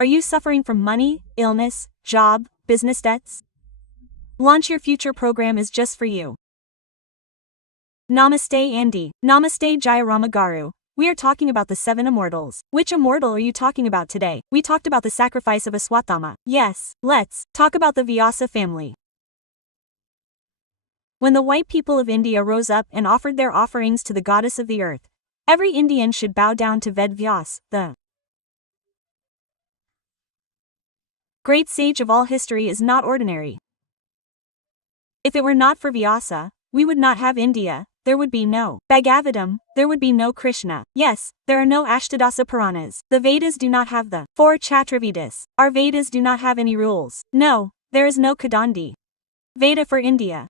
Are you suffering from money, illness, job, business debts? Launch Your Future program is just for you. Namaste Andy. Namaste Jaya Ramagaru. We are talking about the 7 immortals. Which immortal are you talking about today? We talked about the sacrifice of Aswathama. Yes, let's talk about the Vyasa family. When the white people of India rose up and offered their offerings to the goddess of the earth, every Indian should bow down to Ved Vyas, the great sage of all history is not ordinary. If it were not for Vyasa, we would not have India. There would be no Bhagavatam, there would be no Krishna. Yes, there are no Ashtadasa Puranas. The Vedas do not have the 4 Chaturvedas. Our Vedas do not have any rules. No, there is no Kadandi Veda for India.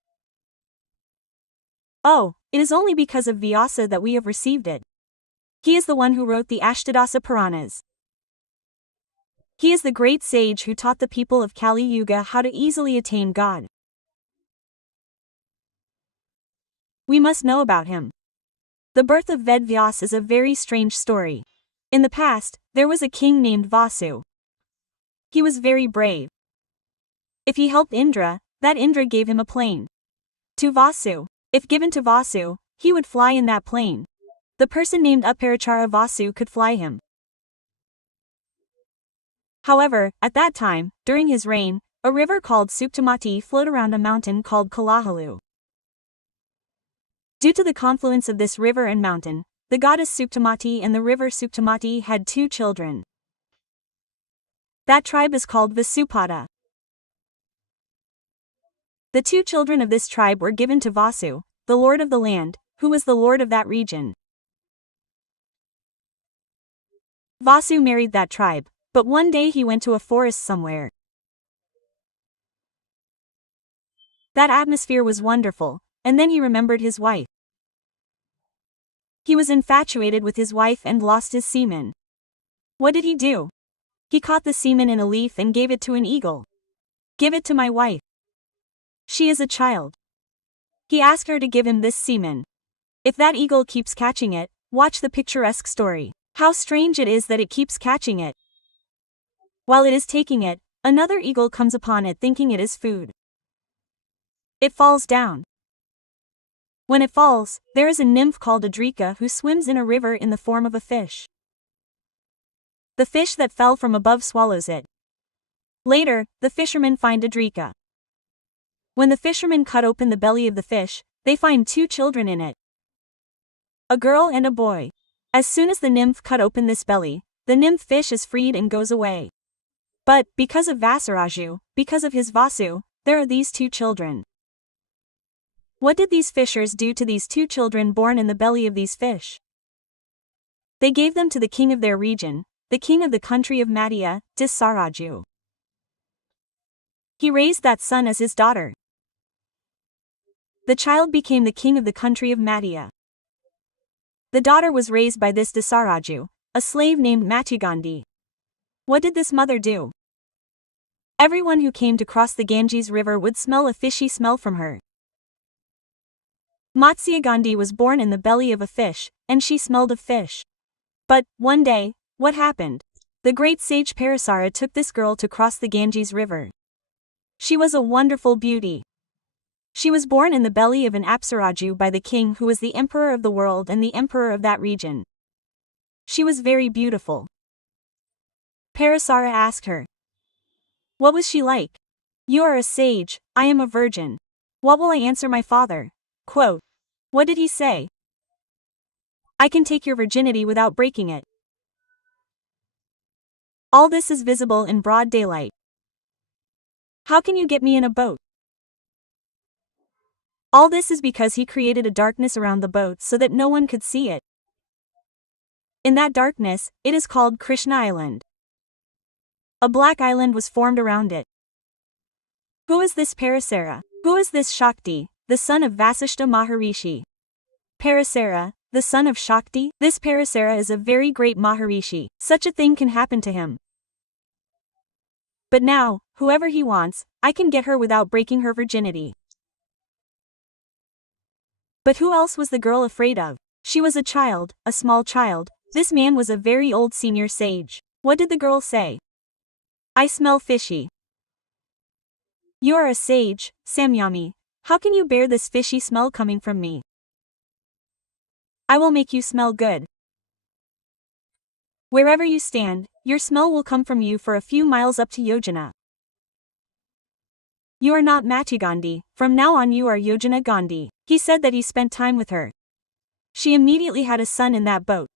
Oh, it is only because of Vyasa that we have received it. He is the one who wrote the Ashtadasa Puranas. He is the great sage who taught the people of Kali Yuga how to easily attain God. We must know about him. The birth of Ved Vyas is a very strange story. In the past, there was a king named Vasu. He was very brave. If he helped Indra, that Indra gave him a plane. To Vasu. If given to Vasu, he would fly in that plane. The person named Aparachara Vasu could fly him. However, at that time, during his reign, a river called Suptamati flowed around a mountain called Kalahalu. Due to the confluence of this river and mountain, the goddess Suptamati and the river Suptamati had 2 children. That tribe is called Vasupada. The 2 children of this tribe were given to Vasu, the lord of the land, who was the lord of that region. Vasu married that tribe, but one day he went to a forest somewhere. That atmosphere was wonderful, and then he remembered his wife. He was infatuated with his wife and lost his semen. What did he do? He caught the semen in a leaf and gave it to an eagle. Give it to my wife. She is a child. He asked her to give him this semen. If that eagle keeps catching it, watch the picturesque story. How strange it is that it keeps catching it. While it is taking it, another eagle comes upon it thinking it is food. It falls down. When it falls, there is a nymph called Adrika who swims in a river in the form of a fish. The fish that fell from above swallows it. Later, the fishermen find Adrika. When the fishermen cut open the belly of the fish, they find 2 children in it. A girl and a boy. As soon as the nymph cut open this belly, the nymph fish is freed and goes away. But, because of Vasaraju, because of his Vasu, there are these 2 children. What did these fishers do to these 2 children born in the belly of these fish? They gave them to the king of their region, the king of the country of Madhya, Disaraju. He raised that son as his daughter. The child became the king of the country of Madhya. The daughter was raised by this Disaraju, a slave named Matyagandhi. What did this mother do? Everyone who came to cross the Ganges river would smell a fishy smell from her. Matsyagandhi was born in the belly of a fish, and she smelled of fish. But, one day, what happened? The great sage Parasara took this girl to cross the Ganges river. She was a wonderful beauty. She was born in the belly of an Apsaraju by the king who was the emperor of the world and the emperor of that region. She was very beautiful. Parasara asked her. What was she like? You are a sage, I am a virgin. What will I answer my father? Quote. What did he say? I can take your virginity without breaking it. All this is visible in broad daylight. How can you get me in a boat? All this is because he created a darkness around the boat so that no one could see it. In that darkness, it is called Krishna Island. A black island was formed around it. Who is this Parasara? Who is this Shakti, the son of Vasishta Maharishi? Parasara, the son of Shakti? This Parasara is a very great Maharishi. Such a thing can happen to him. But now, whoever he wants, I can get her without breaking her virginity. But who else was the girl afraid of? She was a child, a small child. This man was a very old senior sage. What did the girl say? I smell fishy. You are a sage, Samyami. How can you bear this fishy smell coming from me? I will make you smell good. Wherever you stand, your smell will come from you for a few miles up to Yojana. You are not Mati Gandhi, from now on you are Yojana Gandhi. He said that he spent time with her. She immediately had a son in that boat.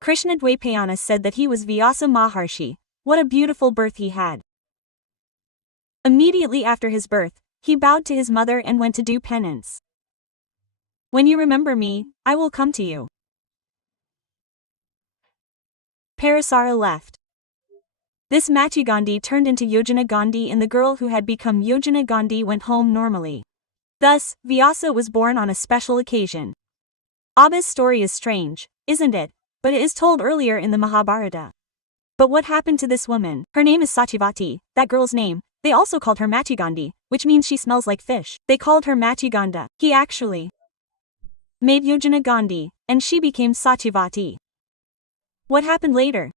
Krishna Dwaipayana said that he was Vyasa Maharshi. What a beautiful birth he had. Immediately after his birth, he bowed to his mother and went to do penance. When you remember me, I will come to you. Parasara left. This Mati Gandhi turned into Yojana Gandhi and the girl who had become Yojana Gandhi went home normally. Thus, Vyasa was born on a special occasion. Abba's story is strange, isn't it? But it is told earlier in the Mahabharata. But what happened to this woman? Her name is Satyavati, that girl's name. They also called her Mati Gandhi, which means she smells like fish. They called her Mati Ganda. He actually made Yojana Gandhi, and she became Satyavati. What happened later?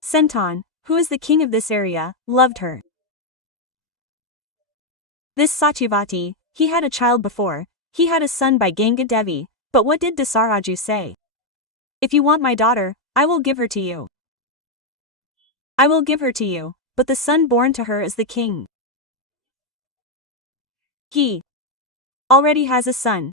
Sentan, who is the king of this area, loved her. This Satyavati, he had a child before, he had a son by Ganga Devi, but what did Dasaraju say? If you want my daughter, I will give her to you. I will give her to you, but the son born to her is the king. He already has a son.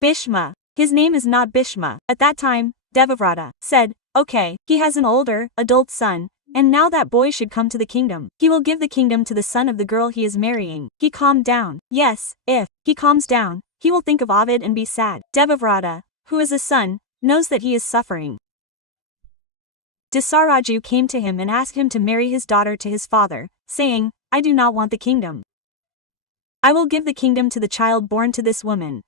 Bhishma. His name is not Bhishma. At that time, Devavrata said, okay, he has an older, adult son, and now that boy should come to the kingdom. He will give the kingdom to the son of the girl he is marrying. He calmed down. Yes, if he calms down, he will think of Ovid and be sad. Devavrata, who is a son, knows that he is suffering. Dasaraju came to him and asked him to marry his daughter to his father, saying, I do not want the kingdom. I will give the kingdom to the child born to this woman.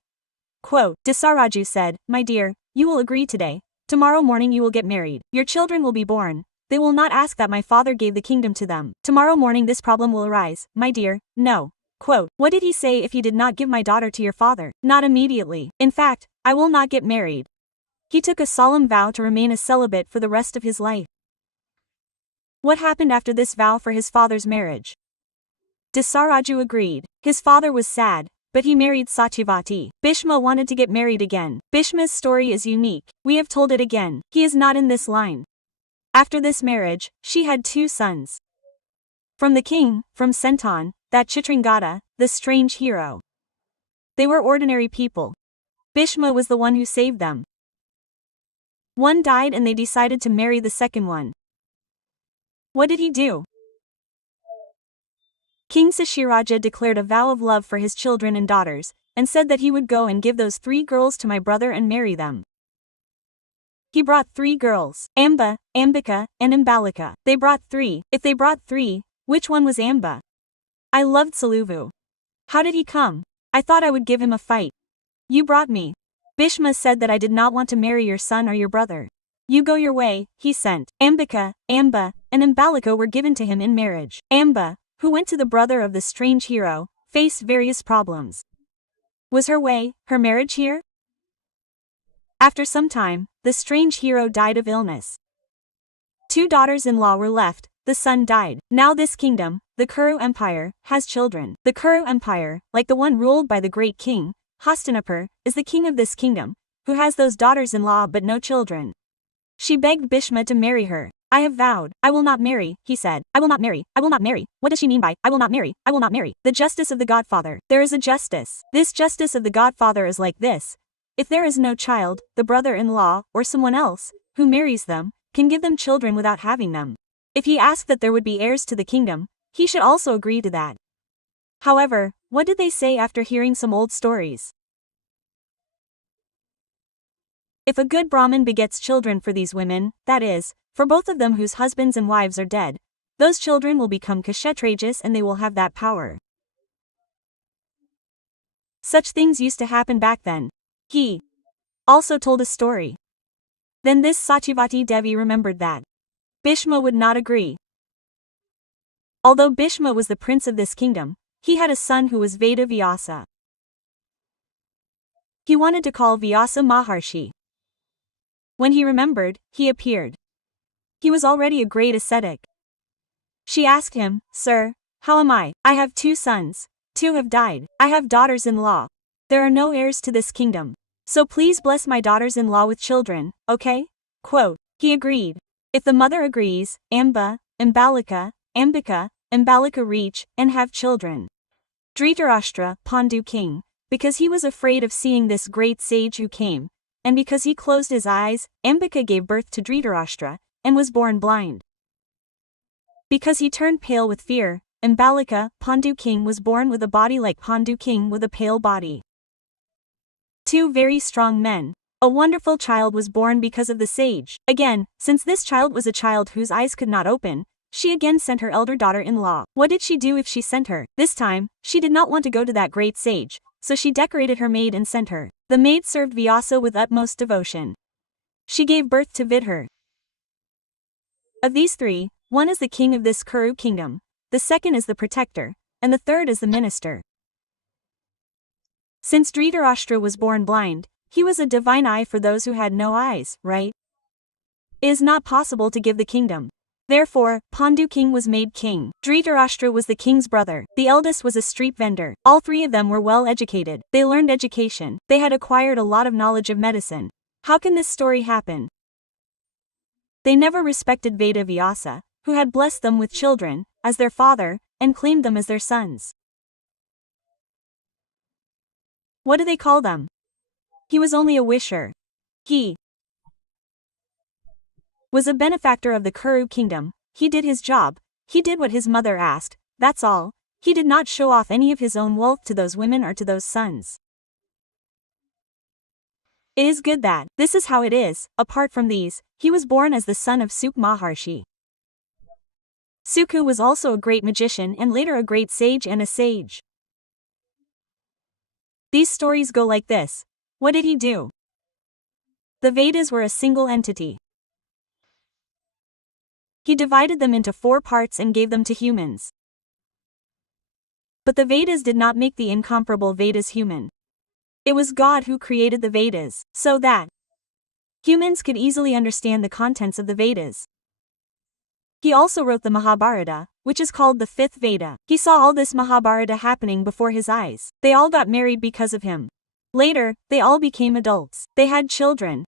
Quote, Dasaraju said, my dear, you will agree today. Tomorrow morning you will get married. Your children will be born. They will not ask that my father gave the kingdom to them. Tomorrow morning this problem will arise, my dear, no. Quote, what did he say if he did not give my daughter to your father? Not immediately. In fact, I will not get married. He took a solemn vow to remain a celibate for the rest of his life. What happened after this vow for his father's marriage? Dasaraju agreed. His father was sad, but he married Satyavati. Bhishma wanted to get married again. Bhishma's story is unique. We have told it again. He is not in this line. After this marriage, she had 2 sons. From the king, from Sentan, that Chitrangada, the strange hero. They were ordinary people. Bhishma was the one who saved them. One died and they decided to marry the second one. What did he do? King Sashiraja declared a vow of love for his children and daughters, and said that he would go and give those 3 girls to my brother and marry them. He brought 3 girls, Amba, Ambika, and Ambalika. They brought 3. If they brought 3, which one was Amba? I loved Saluvu. How did he come? I thought I would give him a fight. You brought me. Bhishma said that I did not want to marry your son or your brother. You go your way, he sent. Ambika, Amba, and Ambalika were given to him in marriage. Amba, who went to the brother of the strange hero, faced various problems. Was her way, her marriage here? After some time, the strange hero died of illness. 2 daughters-in-law were left, the son died. Now this kingdom, the Kuru Empire, has children. The Kuru Empire, like the one ruled by the great king, Hastinapur, is the king of this kingdom, who has those daughters-in-law but no children. She begged Bhishma to marry her. I have vowed, I will not marry, he said. I will not marry, I will not marry. What does she mean by, I will not marry, I will not marry? The justice of the godfather. There is a justice. This justice of the godfather is like this. If there is no child, the brother-in-law, or someone else, who marries them, can give them children without having them. If he asked that there would be heirs to the kingdom, he should also agree to that. However, what did they say after hearing some old stories? If a good Brahmin begets children for these women, that is, for both of them whose husbands and wives are dead, those children will become kshetrajas and they will have that power. Such things used to happen back then. He also told a story. Then this Satyavati Devi remembered that Bhishma would not agree. Although Bhishma was the prince of this kingdom, he had a son who was Veda Vyasa. He wanted to call Vyasa Maharshi. When he remembered, he appeared. He was already a great ascetic. She asked him, "Sir, how am I? I have 2 sons. 2 have died. I have daughters-in-law. There are no heirs to this kingdom. So please bless my daughters-in-law with children, okay?" Quote. He agreed. If the mother agrees, Ambika reach and have children. Dhritarashtra, Pandu king, because he was afraid of seeing this great sage who came, and because he closed his eyes, Ambika gave birth to Dhritarashtra, and was born blind. Because he turned pale with fear, Ambalika, Pandu king was born with a body like Pandu king with a pale body. 2 very strong men. A wonderful child was born because of the sage. Again, since this child was a child whose eyes could not open, she again sent her elder daughter-in-law. What did she do if she sent her? This time, she did not want to go to that great sage, so she decorated her maid and sent her. The maid served Vyasa with utmost devotion. She gave birth to Vidhar. Of these 3, one is the king of this Kuru kingdom, the second is the protector, and the third is the minister. Since Dhritarashtra was born blind, he was a divine eye for those who had no eyes, right? It is not possible to give the kingdom. Therefore, Pandu king was made king. Dhritarashtra was the king's brother. The eldest was a street vendor. All 3 of them were well educated. They learned education. They had acquired a lot of knowledge of medicine. How can this story happen? They never respected Veda Vyasa, who had blessed them with children, as their father, and claimed them as their sons. What do they call them? He was only a wisher. He was a benefactor of the Kuru kingdom. He did his job. He did what his mother asked, that's all. He did not show off any of his own wealth to those women or to those sons. It is good that this is how it is. Apart from these, he was born as the son of Suk Maharshi. Suku was also a great magician and later a great sage and a sage. These stories go like this. What did he do? The Vedas were a single entity. He divided them into 4 parts and gave them to humans. But the Vedas did not make the incomparable Vedas human. It was God who created the Vedas, so that humans could easily understand the contents of the Vedas. He also wrote the Mahabharata, which is called the 5th Veda. He saw all this Mahabharata happening before his eyes. They all got married because of him. Later, they all became adults. They had children.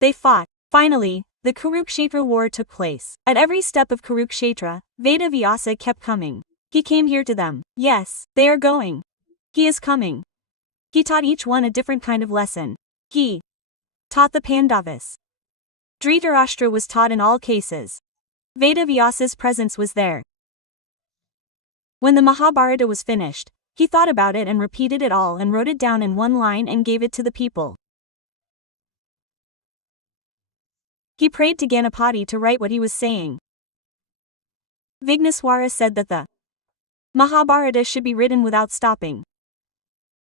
They fought. Finally, the Kurukshetra war took place. At every step of Kurukshetra, Veda Vyasa kept coming. He came here to them. Yes, they are going. He is coming. He taught each one a different kind of lesson. He taught the Pandavas. Dhritarashtra was taught in all cases. Veda Vyasa's presence was there. When the Mahabharata was finished, he thought about it and repeated it all and wrote it down in one line and gave it to the people. He prayed to Ganapati to write what he was saying. Vigneswara said that the Mahabharata should be written without stopping.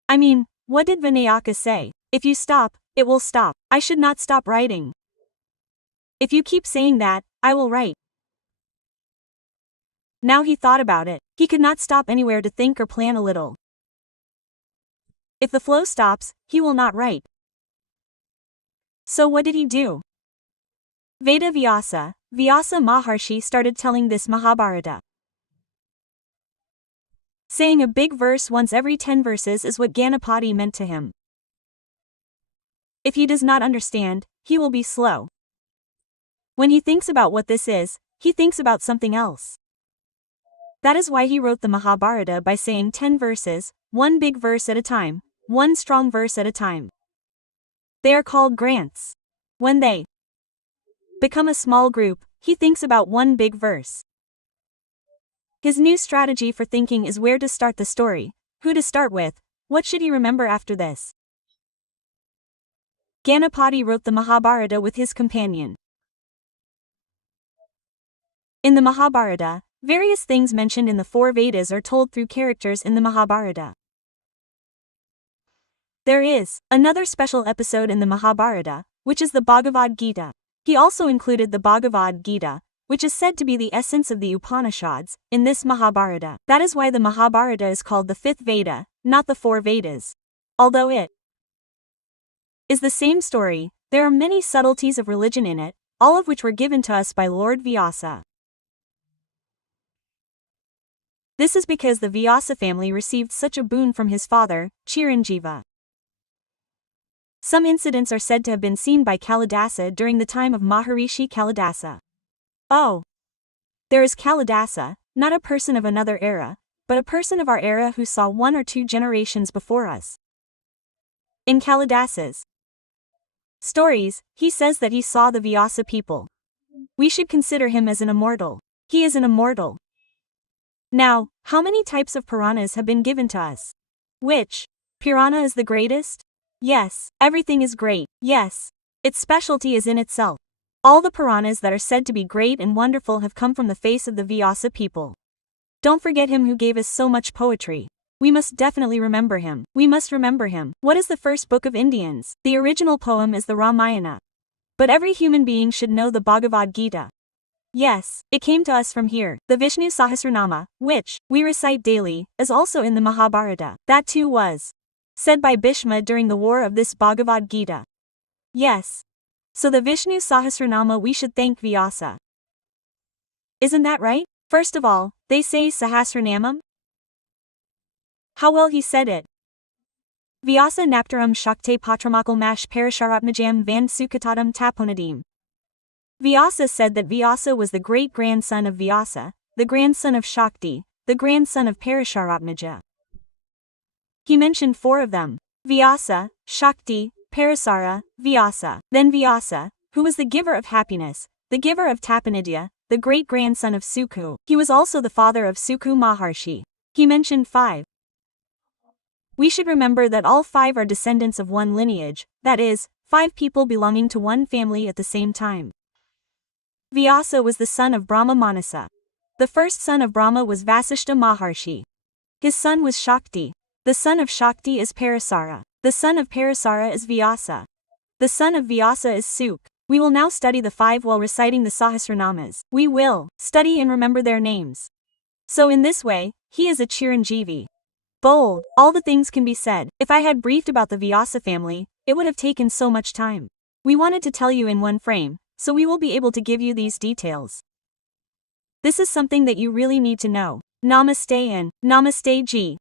I mean, what did Vinayaka say? If you stop, it will stop. I should not stop writing. If you keep saying that, I will write. Now he thought about it. He could not stop anywhere to think or plan a little. If the flow stops, he will not write. So what did he do? Veda Vyasa Maharshi started telling this Mahabharata. Saying a big verse once every 10 verses is what Ganapati meant to him. If he does not understand, he will be slow. When he thinks about what this is, he thinks about something else. That is why he wrote the Mahabharata by saying 10 verses, one big verse at a time, one strong verse at a time. They are called grants. When they become a small group, he thinks about one big verse. His new strategy for thinking is where to start the story, who to start with, what should he remember after this. Ganapati wrote the Mahabharata with his companion. In the Mahabharata, various things mentioned in the 4 Vedas are told through characters in the Mahabharata. There is another special episode in the Mahabharata, which is the Bhagavad Gita. He also included the Bhagavad Gita, which is said to be the essence of the Upanishads, in this Mahabharata. That is why the Mahabharata is called the 5th Veda, not the 4 Vedas. Although it is the same story, There are many subtleties of religion in it, all of which were given to us by Lord Vyasa. This is because the Vyasa family received such a boon from his father, Chiranjeeva. Some incidents are said to have been seen by Kalidasa during the time of Maharishi Kalidasa. Oh! There is Kalidasa, not a person of another era, but a person of our era who saw 1 or 2 generations before us. In Kalidasa's stories, he says that he saw the Vyasa people. We should consider him as an immortal. He is an immortal. Now, how many types of Puranas have been given to us? Which Purana is the greatest? Yes, everything is great, yes. Its specialty is in itself. All the Puranas that are said to be great and wonderful have come from the face of the Vyasa people. Don't forget him who gave us so much poetry. We must definitely remember him. We must remember him. What is the first book of Indians? The original poem is the Ramayana. But every human being should know the Bhagavad Gita. Yes, it came to us from here. The Vishnu Sahasranama, which we recite daily, is also in the Mahabharata. That too was said by Bhishma during the war of this Bhagavad Gita. Yes. So the Vishnu Sahasranama we should thank Vyasa. Isn't that right? First of all, they say Sahasranamam. How well he said it. Vyasa Naptaram Shakte Patramakal Mash Parisharatmajam Van Sukatatam Taponadim. Vyasa said that Vyasa was the great-grandson of Vyasa, the grandson of Shakti, the grandson of Parisharatmaja. He mentioned 4 of them: Vyasa, Shakti, Parasara, Vyasa. Then Vyasa, who was the giver of happiness, the giver of Tapanidya, the great-grandson of Sukhu. He was also the father of Sukhu Maharshi. He mentioned 5. We should remember that all 5 are descendants of one lineage, that is, 5 people belonging to one family at the same time. Vyasa was the son of Brahma Manasa. The first son of Brahma was Vasishta Maharshi. His son was Shakti. The son of Shakti is Parasara. The son of Parasara is Vyasa. The son of Vyasa is Suk. We will now study the 5 while reciting the Sahasranamas. We will study and remember their names. So in this way, he is a Chiranjeevi. Bold, all the things can be said. If I had briefed about the Vyasa family, it would have taken so much time. We wanted to tell you in one frame, so we will be able to give you these details. This is something that you really need to know. Namaste and Namaste Ji.